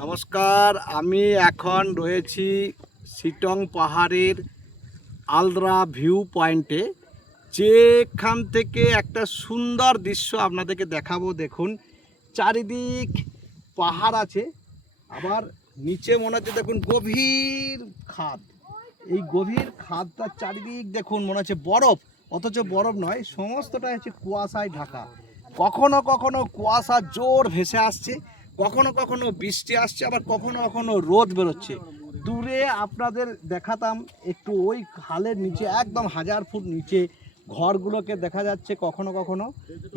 নমস্কার, আমি এখন রয়েছি সিটং পাহাড়ের আলদ্রা ভিউ পয়েন্টে, যেখান থেকে একটা সুন্দর দৃশ্য আপনাদেরকে দেখাবো। দেখুন, চারিদিক পাহাড় আছে, আবার নিচে মনে হচ্ছে দেখুন গভীর খাদ। এই গভীর খাদটার চারিদিক দেখুন মনে হচ্ছে বরফ, অথচ বরফ নয়, সমস্তটা হচ্ছে কুয়াশায় ঢাকা। কখনো কখনো কুয়াশা জোর ভেসে আসছে, কখনো কখনো বৃষ্টি আসছে, আবার কখনো কখনো রোদ বেরোচ্ছে। দূরে আপনাদের দেখাতাম একটু ওই খালের নিচে, একদম 1000 ফুট নিচে ঘরগুলোকে দেখা যাচ্ছে কখনো কখনো,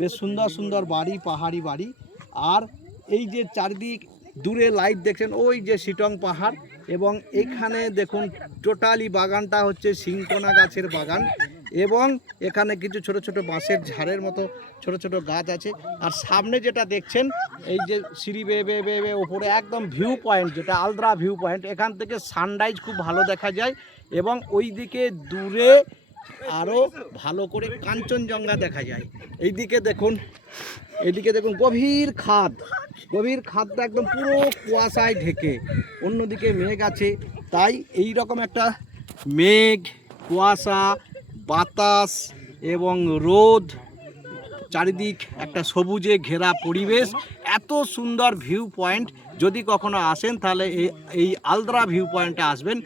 বেশ সুন্দর সুন্দর বাড়ি, পাহাড়ি বাড়ি। আর এই যে চারিদিক দূরে লাইট দেখছেন, ওই যে সিটং পাহাড়, এবং এখানে দেখুন টোটালি বাগানটা হচ্ছে সিংকোনা গাছের বাগান, এবং এখানে কিছু ছোট ছোট বাঁশের ঝাড়ের মতো ছোট ছোট গাছ আছে। আর সামনে যেটা দেখছেন, এই যে সিঁড়ি বেয়ে বেয়ে বেয়ে বেয়ে ওপরে একদম ভিউ পয়েন্ট, যেটা আলদ্রা ভিউ পয়েন্ট, এখান থেকে সানরাইজ খুব ভালো দেখা যায়, এবং ওই দিকে দূরে আরও ভালো করে কাঞ্চনজঙ্ঘা দেখা যায়। এইদিকে দেখুন, এদিকে দেখুন গভীর খাদ, গভীর খাদটা একদম পুরো কুয়াশায় ঢেকে, অন্যদিকে মেঘ আছে। তাই এই রকম একটা মেঘ, কুয়াশা, বাতাস এবং রোদ, চারিদিক একটা সবুজে ঘেরা পরিবেশ, এত সুন্দর ভিউ পয়েন্ট। যদি কখনো আসেন তাহলে এই আলদ্রা ভিউ পয়েন্টে আসবেন,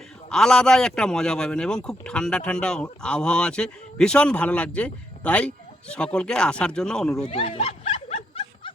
আলাদাই একটা মজা পাবেন, এবং খুব ঠান্ডা ঠান্ডা আবহাওয়া আছে, ভীষণ ভালো লাগছে। তাই সকলকে আসার জন্য অনুরোধ রইল।